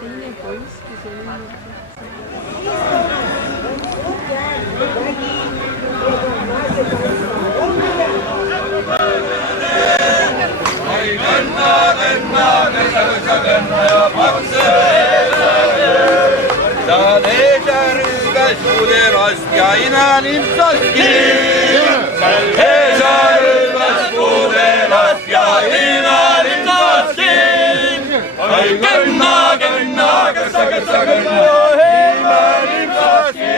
teine poiss, kes oli ja inanim saski. Eesarõivas pudelast ja inanim saski. Ai kõnna, kõnna, kõssa, kõssa, kõnna, inanim saski.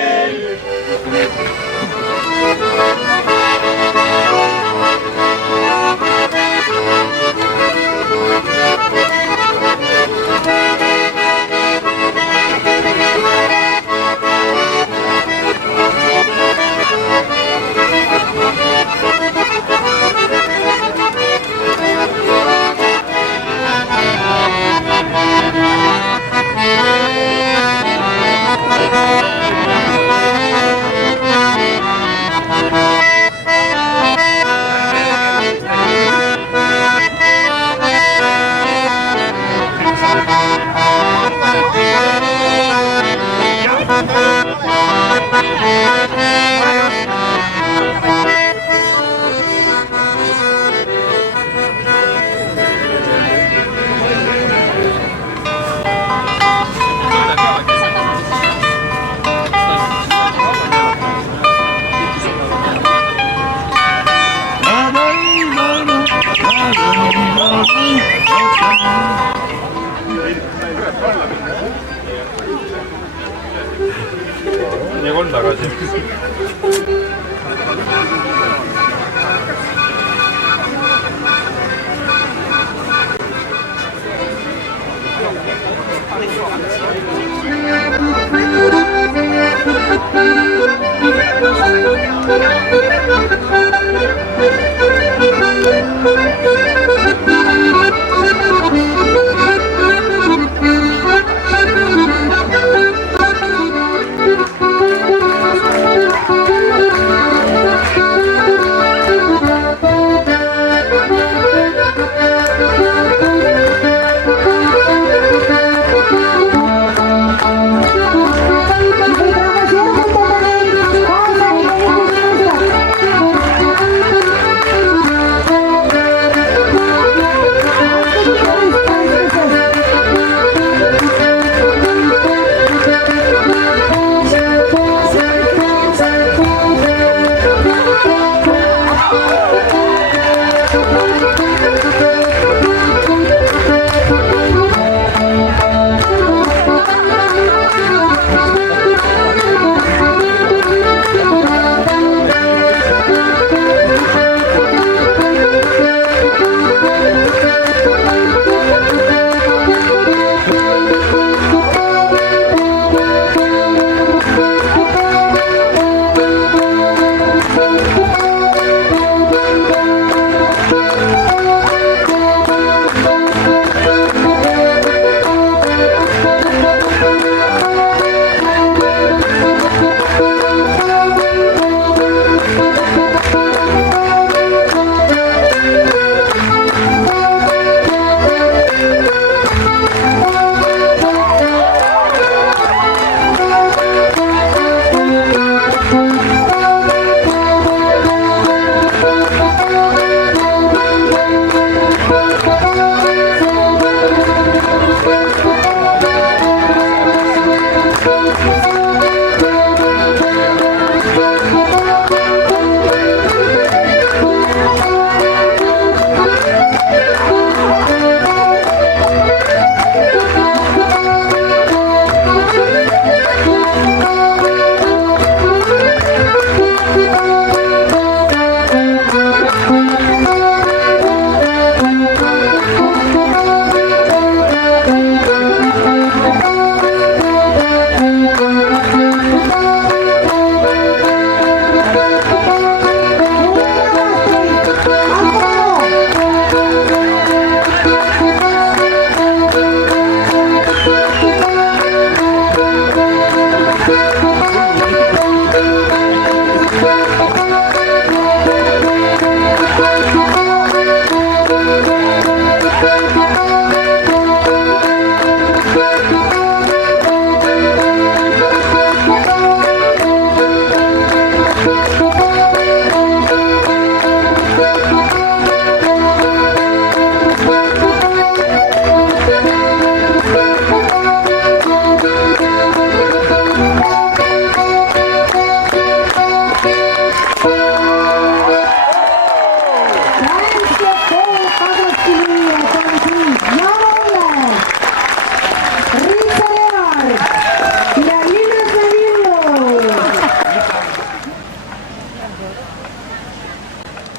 ja kolm tagasi.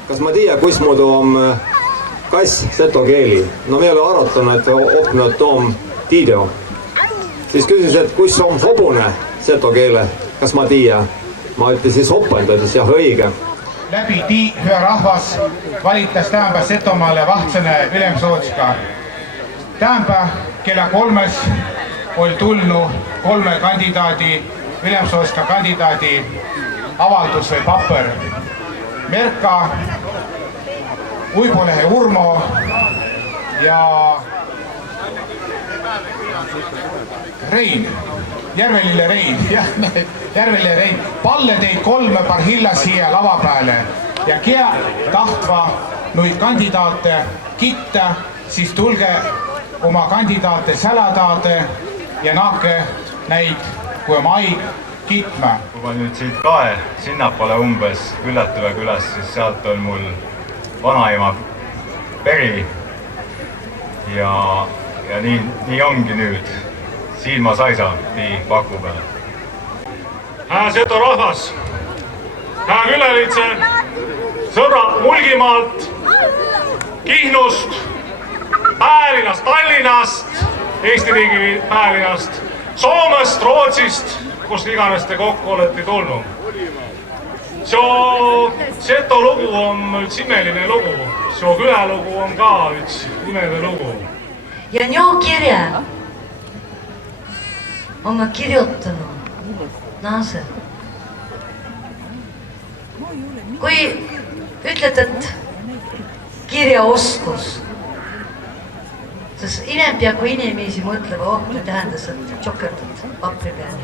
kas ma tiedän, kuismuudu on kass seto keeli? No me ei ole arutanud, että oppinud tuon tiideo. Siis kysyisin, että kuis on hobune seto keele? Kas ma tiedän? Ma ütlen siis opendades jah õige. Läbi hyvä rahvas valittas täänpä Setomaale Vahtsõne Ülemsootska. Täänpä kella 3 oli tulnud 3 kandidaadi, Ülemsootska kandidaadi avaldus või papper. Merka, Uibolehe Urmo ja Rein, Järvelille Rein, Järvelille Rein. Palle teid 3 parhilla siia lava pääle ja kea tahtva nuid kandidaate kitta, siis tulge oma kandidaate sälädaade ja naake näid, kui oma aig kitma. Kui ma nüüd siit kae sinnapoole umbes Üllatüve külas, siis sealt on mul vanaema peri ja nii ongi nüüd. Siin ma saisa nii paku peale. Hää Seto rahvas, hää Külelitse, sõbrad Mulgimaalt, Kihnust, Päälinast, Tallinnast, Eesti riigi Päälinast, Soomest, Rootsist, kust iganes te kokku olete tulnud. Seto lugu on üks imeline lugu, see külalugu on ka üks imede lugu. Ja njoo kirje on ma kirjutanud naase. Kui ütled, et kirjaoskus, sest inimpea kui inimesi mõtleva ohtu tähendas, et tšokerdad papri peale.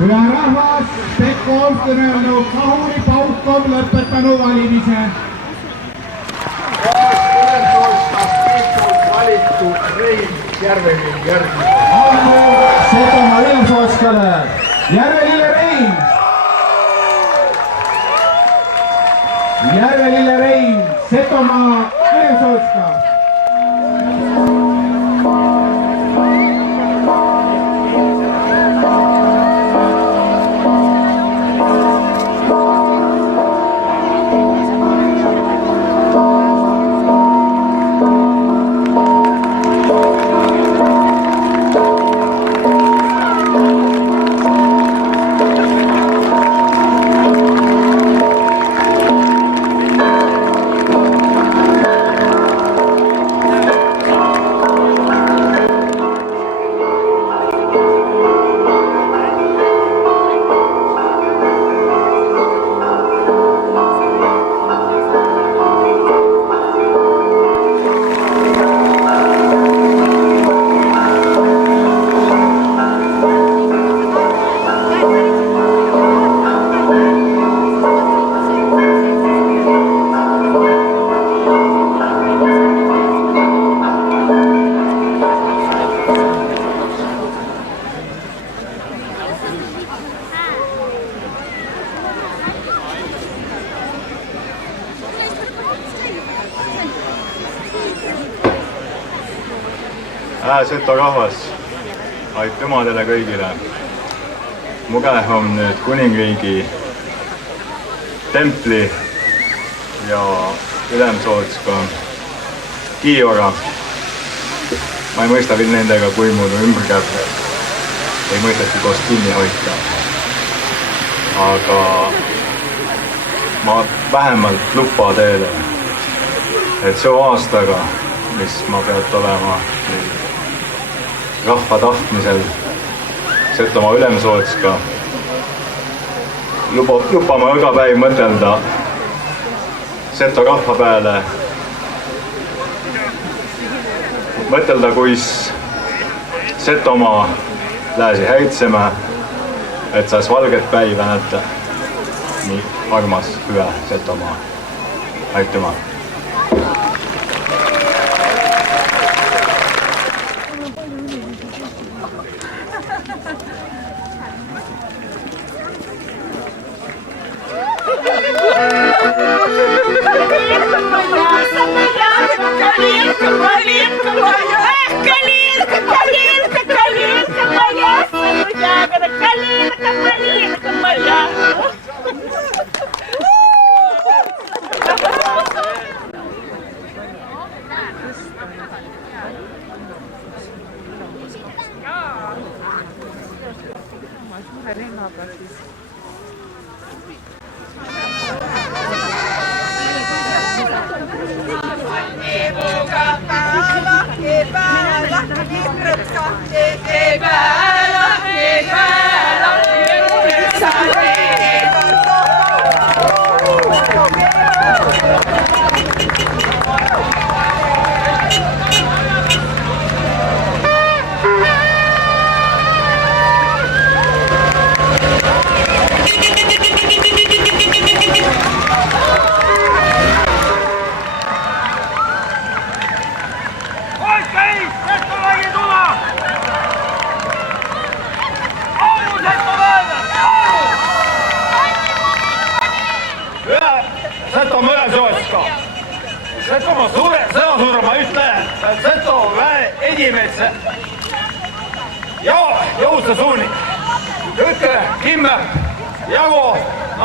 Püharahvas Pekko Olk on öelnud, Kahuri Pauk on lõpetanud valimise. valitud Rein Järvelill järgmine. Allu Setomaa ülemsooskale Järvelille Rein. Järvelille Rein, Setomaa ülemsooska. Seto rahvas, aitüma teile kõigile. Mu käes on nüüd kuningriigi templi ja ülemsootska Kiiora. Ma ei mõista veel nendega, kui mul ümber käib. Ei mõisteti koos kinni hoida. Aga ma vähemalt lupa teile, et see aastaga, mis ma pead olema rahva tahtmisel Setomaa ülemsootska, lupame iga päev mõtelda Seto rahva peale, mõtelda, kuis Setomaa lääsi häitseme, et saas valget päiva näete. Nii armas, hüve Setomaa. Aitüma!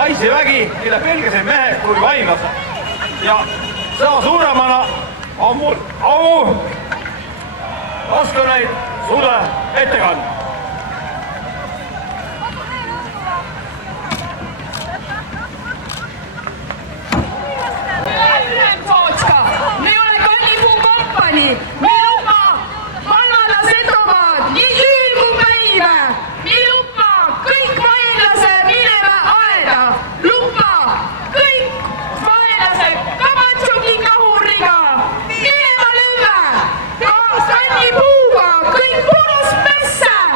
naisi vägi, mida pelgasid mehed kui vaimlased. Ja seda suuremana on mul au vastu neid sulle ette kanda. Kõik purus pessa!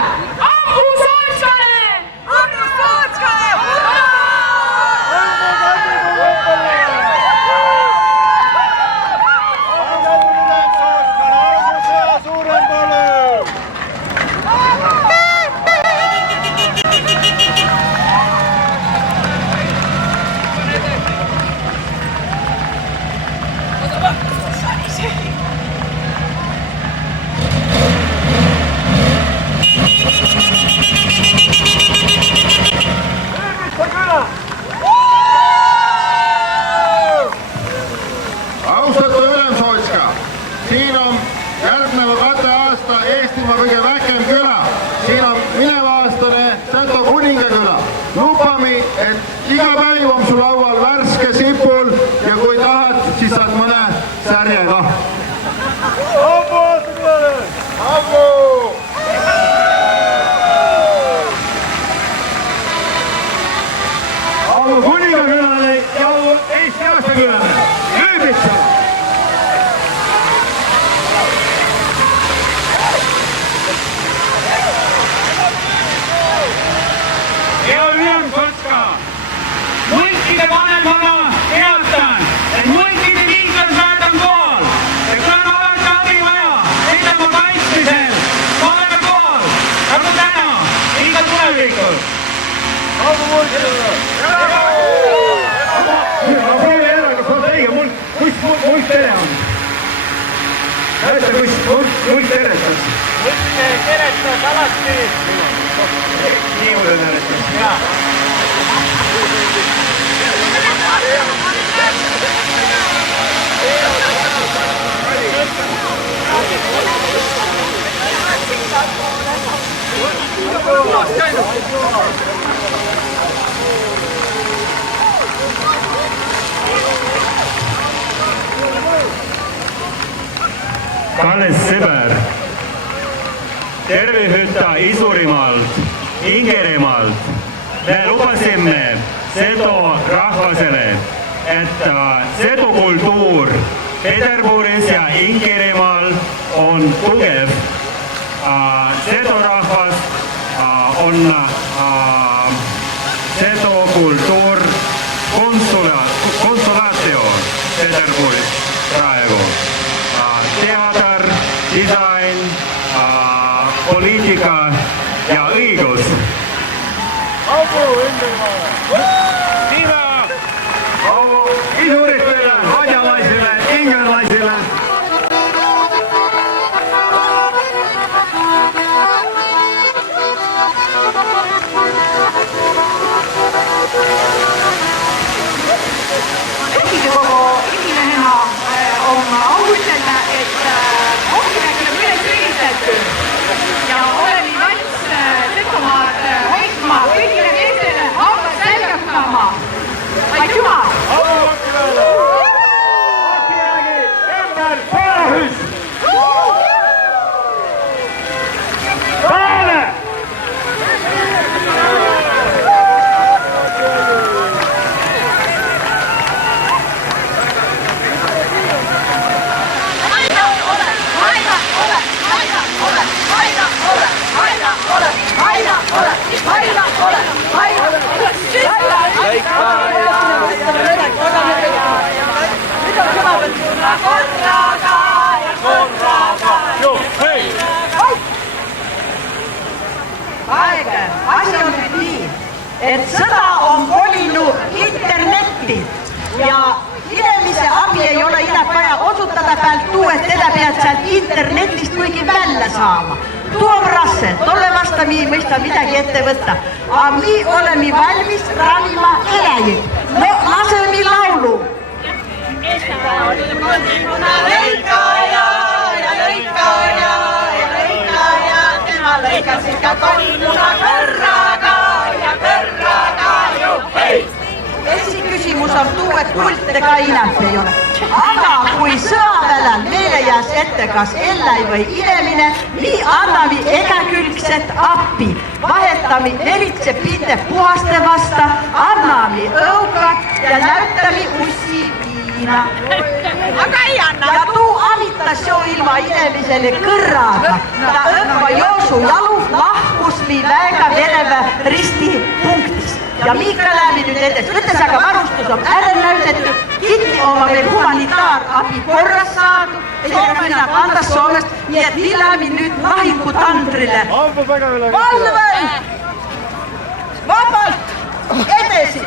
proovi ära, kas on õige, mult tere on. Näete, kus mult teretas. Mult teretas alati. Nii mulle teretas. Jaa. Kalles sõber, Tervihütta Isurimaalt, Ingeremaalt me lubasime Seto rahvasele, et Seto kultuur Peterburis ja Ingeremaal on tugev. Seto rahvas on Seto kultuur konsulatio Peterburis praegu. Teater, disain, poliitika ja õigus. Isuritele, Adjalaisele, Ingerlaisele. Riigikogu esimehena on au ütelda, et Ohvrimägi on üles ühistatud ja oleme valmis Setomaad hoidma kõigile meestele hambad säljatama. Aitüma! Ohvrimägi, ümber, Palahüs! Paale! Asi on nüüd nii, et sõda on kolinud internetti ja inimese abi ei ole inak vaja osutada pealt tuu, et teda pead sealt internetist kuigi välja saama. Tuu on rasse, tolle vasta mi ei mõista midagi ette võtta. Aga mi oleme valmis ravima eläjid. No laseme laulu. Lõikas ikka kolmuna kõrraga ja kõrraga juhhei. Esiküsimus on tuu, et kulte ka inalt ei ole. Aga kui sõjaväelal meile jääs ette kas elläi või inimene, nii anname egakülgset appi. Vahetame veritse pinte puhaste vasta, anname õukat ja näytame ussi viina. Aga ei anna. Ja tuu avitas jo ilma inimesele kõrraga. Ta õkva joosu jalu lahkus mi väega vereve ristipunktis. Ja Miika läheme nüüd edes. Ütles aga varustus on ära näydetud. Kitni oma veel humanitaarabi korras saadu. Soomena kandas Soomest. Nii et nii läheme nüüd lahingutandrile. Valve! Vabalt! Edesi!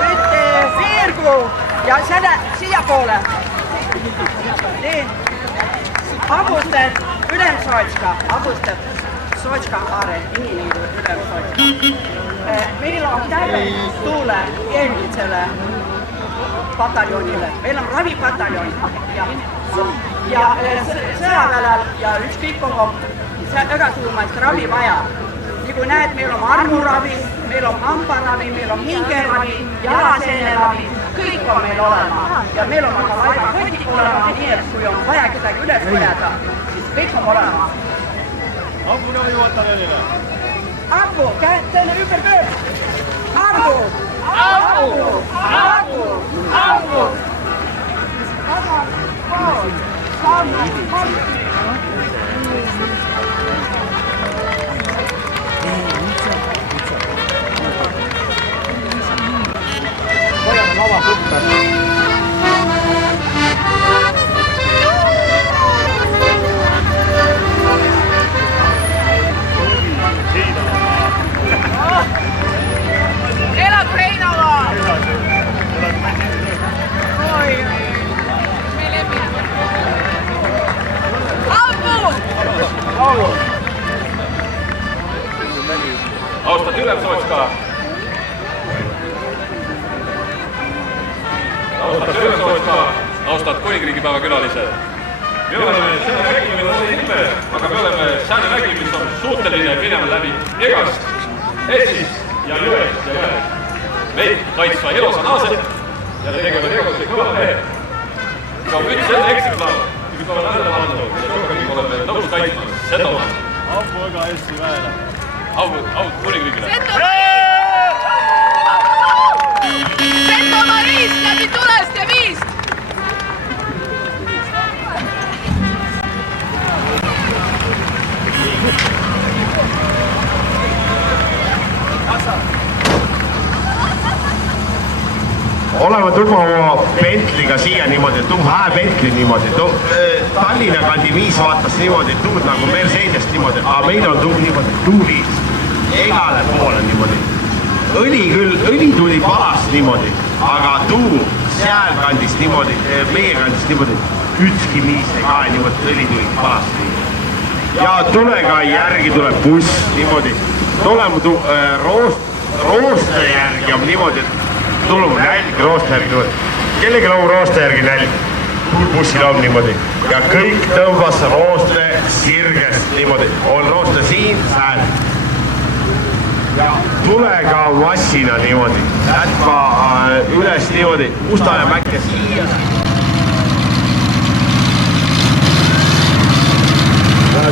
Nüüd Virgu ja selle siia poole. Nii. Avustajad Ülemsootska. Avustajad Sootska aare inimliidu Ülemsootska. Meil on terve tuule eelmisele pataljonile. Meil on ravipataljon ja sõjaväelal ja ükskõik on väga suurmaist ravi vaja. Nagu näed, meil on armuravi, meil on hambaravi, meil on hingeravi, jalaseeneravi, kõik on meil olema. Ja meil on aga vaja kotik olema nii, et kui on vaja kedagi üles võjada, siis kõik on olema. Ammu näi juhata neile. Ammu, käed teile ümber pöörd. Ammu! Ammu! Ammu! Ammu! Aga, pool, sammu, Hoiame lava suppe. Ülemsootska. Austatud Ülemsootska, austatud kuningriigipäeva külalised. Me oleme sääne vägi, meil on nime, aga me oleme sääne vägi, mis on suuteline minema läbi egast, Eestist ja jõest ja jõest. Meid kaitsva ilosa naaset ja tegema tegevuse kõva mehed. See on üks selle eksemplar, mis oleme ära pandud ja rohkem oleme nõus kaitsma Setomaad. Apu ega Eesti väele. Aud kuningriigile. Setomaa riist läbi tulest ja viist! Oleme tulnud oma Bentley'ga siia niimoodi, hää Bentley niimoodi. Tallinna kandi viis vaatas niimoodi, tuud nagu Mercedes niimoodi, aga meil on tuud niimoodi, tuuliis. Egale poole niimoodi. Õli tuli palast niimoodi, aga tuu seal kandis niimoodi, meie kandis niimoodi, ükski miis ei kae niimoodi, õli tuli palast niimoodi. Ja tulega järgi tuleb buss niimoodi. Tuleme rooste järgi on niimoodi, tuleme nälg rooste järgi niimoodi. Kellegi on rooste järgi nälg, bussil on niimoodi. Ja kõik tõmbas rooste sirgest niimoodi. On rooste siin, sääl. Ja tulega massina niimoodi. Lätma üles niimoodi. Musta ja mäkke siia.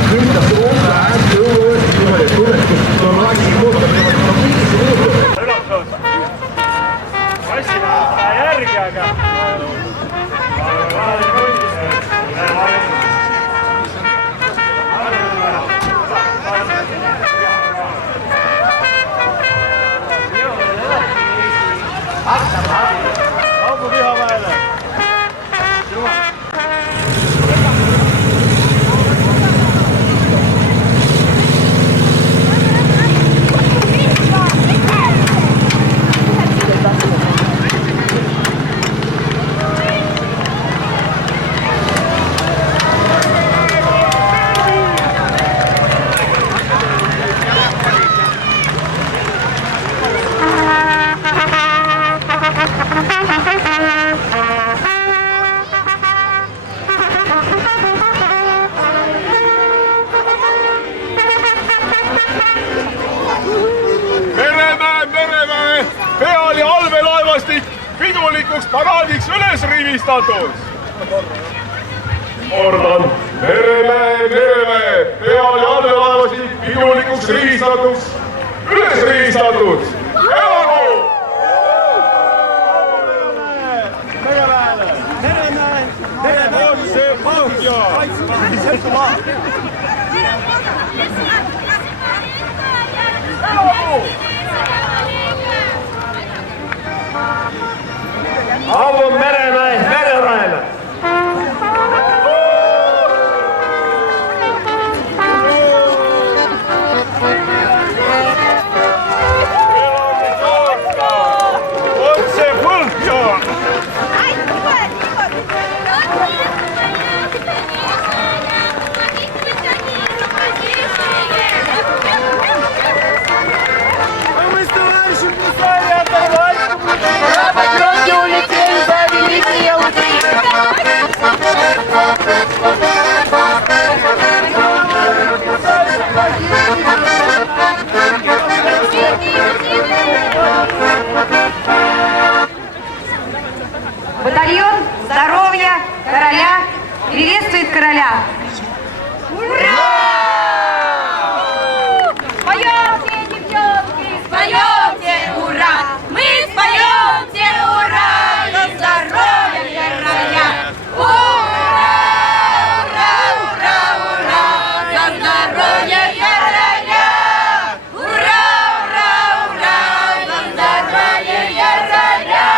Kõnda suunda äärti uuesti niimoodi. Tunnetust on massi muuta. Ülemsootska. Massina järgi, aga... Kaupu Pihamäele. Peal ja allveelaevastik pidulikuks paraadiks üles rivistatud. Kordan, Meremäe, peal ja allveelaevastik pidulikuks rivistatuks üles rivistatud. Evagu! Meremäe on see põhja. Evagu! Avu Meremäe, Mereraele! On see põhja! Мы с товарищем писали оторвать! Пойдемте улетели за великие луки! Батальон здоровья короля приветствует короля. Ура! Споемте, девчонки, споемте, ура! Мы споемте, ура! За здоровье короля! Ура! Ура! Ура! Ура! За здоровье короля! Ура! Ура! Ура! За здоровье короля!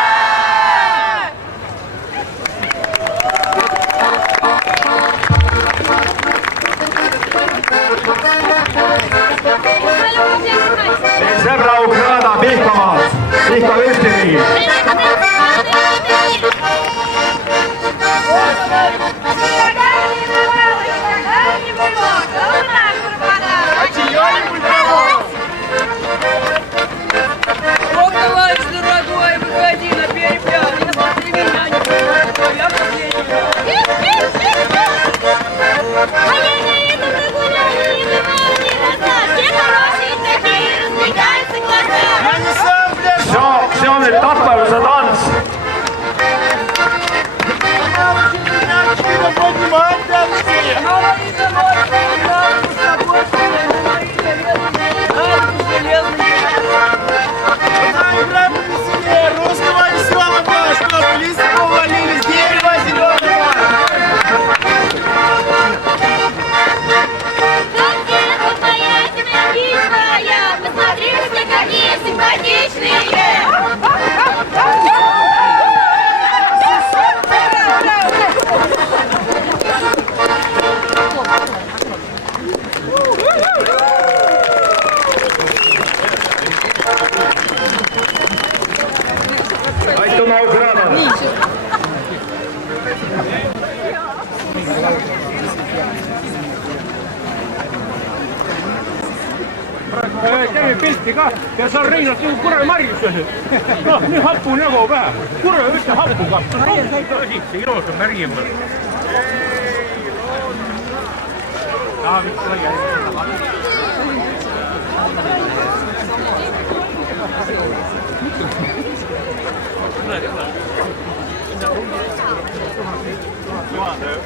teeme pilti ka ja sa Reinalt nagu kurat marjustasid. Noh, nii hapu nägu pähe. Kurat, ütle hapu kastus. Ilos on märgimmal. Juhataja.